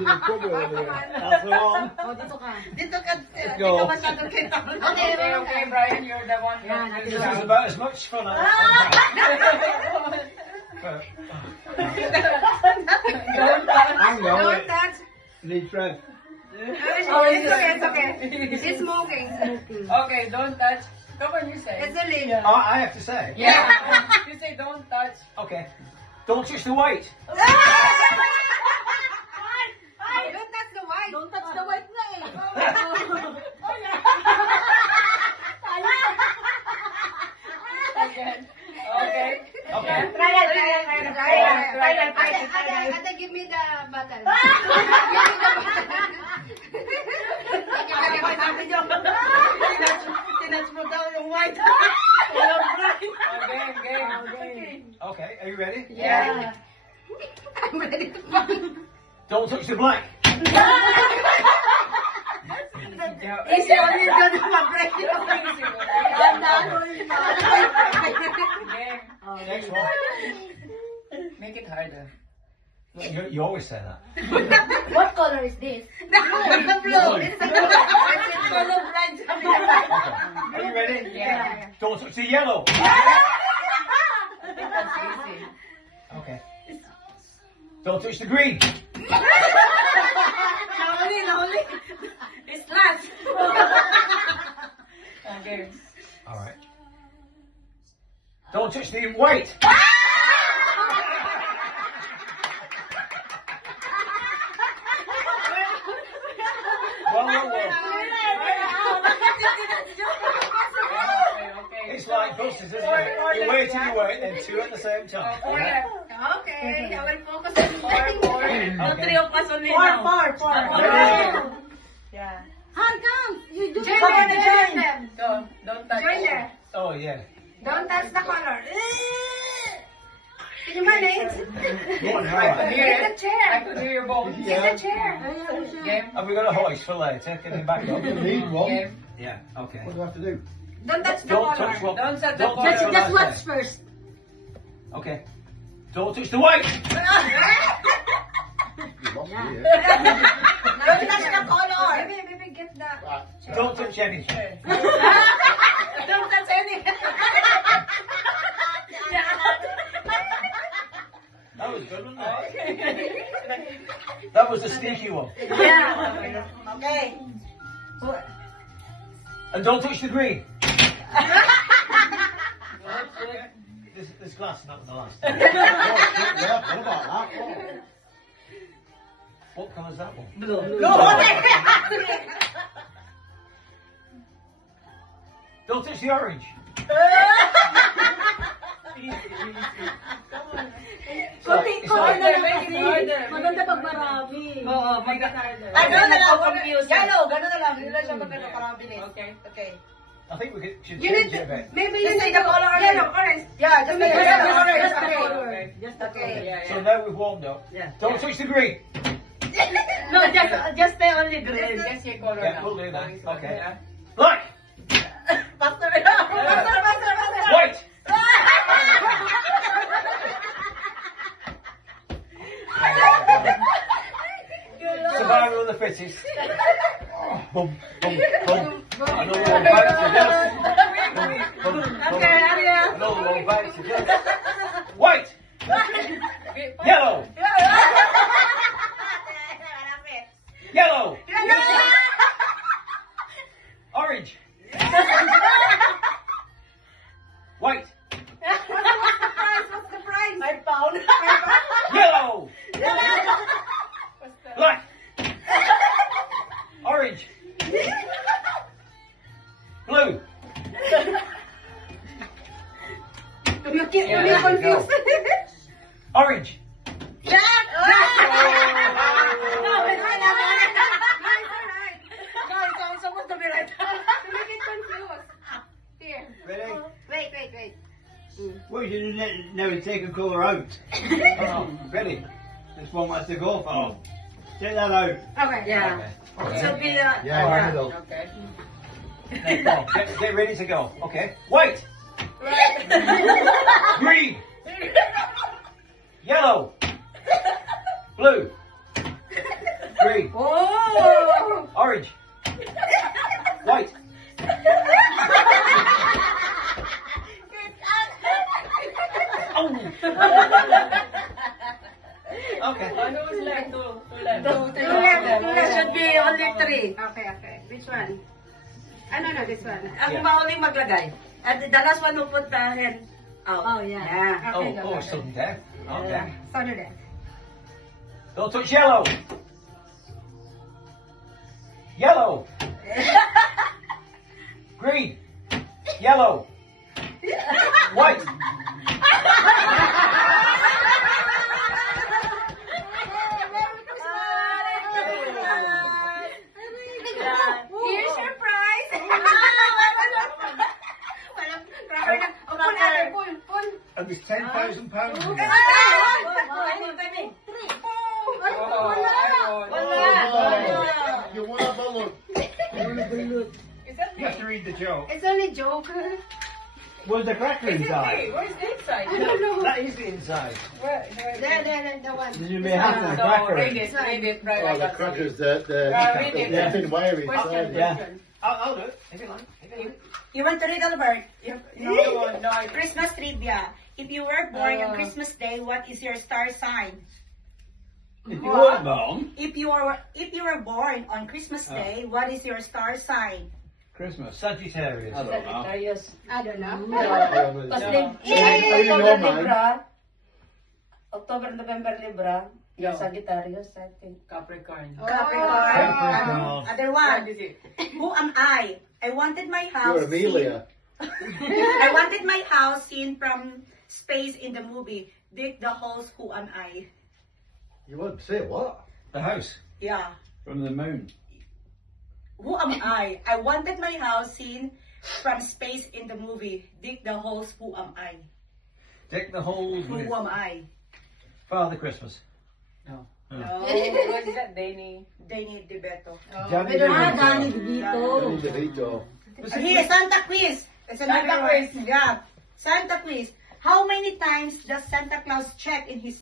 That's the one. Dito ka. Dito ka. Let's go. Okay, Brian, you're the one. This is about as much fun as Hang on, Don't wait. touch. Need thread. It's okay. It's smoking. Okay, don't touch. Come on, you say. It's the lid. Oh, I have to say. Yeah. You say don't touch. Okay. Don't touch the weight. Don't touch the white. Don't touch the white na eh. Again. Okay. Okay. Ate, give me the bottle. Tinatch mo daw yung white. Game. Okay. Are you ready? Yeah. I'm ready to Don't touch the black. Easy only good to break. Game. Next one. Make it harder. You always say that. What color is this? The blue. It's the blue. Okay. Are you ready? Yeah. Don't touch the yellow. That's easy. Okay. Don't touch the green. Nahuli. It's last. Okay. All right. Don't touch the white. Well. Okay. It's like buses, isn't it? You wait and you wait, and two at the same time. Yeah. Okay, I will focus on Four. Okay. Four. Yeah. Han, come. You do Join it. them. Don't touch. Join there. Oh yeah. Don't touch the color. Can you manage? One I hour. could hear It's it. a I chair. could hear your bones. It's a chair. Game. Have we got a hoist for later? Can we back up? Need one. Game. Yeah. Okay. What do I have to do? Don't touch the Don't touch color. what? Don't touch the Don't color. touch Just what I watch say. first. Okay. Don't touch the white. You lost me here. Don't touch the color. Maybe get the. Don't touch anything. Don't touch any. That was good, wasn't it? That was the sneaky one. Yeah. Okay. And don't touch the green. This glass, not the last. Yeah, what about that? What colour's that one? Don't touch the orange. Konti It's ko like- na lang kasi. Maganda pag marami. Oo, make it harder. Ganun na lang. Ganun na lang. Hindi lang siya maganda para mabilis. Okay. Okay. I think we should You need change it a bit. maybe you need the color yellow, orange. Yeah, just the yellow, orange. Just the Okay. color. Okay. Just the Okay. color. Yeah, So yeah. now we've warmed up. Don't touch the green. No, just the only green. Just your color Yeah, now. we'll do that. Okay. Yeah. Black. Faster. Faster. White. Survival of the fittest. Boom, boom, boom. Another one bites the dust. Boom, boom, boom. Okay, Ariel. Another one bites the dust. White. Yellow. Yellow. Orange. White. What's the price? £5. Yellow. Black. Orange. Blue. You keep confused. Orange. Jack! Oh. No, it's right. No, it's supposed to be right. To make it confused. Here. Ready? Wait. Well, you never take a colour out. Oh, ready? This one has to go for. Take that out. Okay. Yeah. Okay. So be Yeah, in the middle. Okay. Next one. Get ready to go. Okay. White. Green. Yellow. Blue. Green. Oh! Orange. White. Oh. Okay. Ano was left? Two left. Two left should be only three. Okay, okay. Which one? Ano na, this one? Ang Yeah. mauling maglagay. At the last one who put the hand out. Oh, yeah. Oh, Okay, go. oh, something there. Okay. So do that. Don't touch yellow. Yellow. Green. Yellow. White. Here's your prize! Walang cracker na. Oh, pull, ate, pull, pull. It was £10,000. You want a balloon? You have to read the joke. It's only joke. Was the cracker inside? Where's the inside? I don't know. That is the inside. There, the one. Did you may have the No, cracker? read it right Oh, like the that. crackers, read it. the thin wire inside. Question. Yeah. I'll do it. If you like. If you like. You want to read, Albert? No, Christmas trivia. If you were born on Christmas Day, what is your star sign? If you weren't born, If you were born on Christmas Day, what is your star sign? Christmas. Sagittarius. I don't know. I don't know. I don't know, man. October, November, Libra. No. Sagittarius, I think. Capricorn. Capricorn. Other What one. is it? Who am I? I wanted my house. You're Amelia. I wanted my house seen from space in the movie. Dig the holes. Who am I? You want to say what? The house Yeah. from the moon. Who am I? I wanted my house seen from space in the movie. Dig the holes. Who am I? Take the holes Who with am I? Father Christmas. No. What is that, Danny? Danny DeBeto. Danny Danny Danny DeVito. Here, Santa Quiz. It's another Santa quiz. Yeah. Santa Quiz. How many times does Santa Claus check in his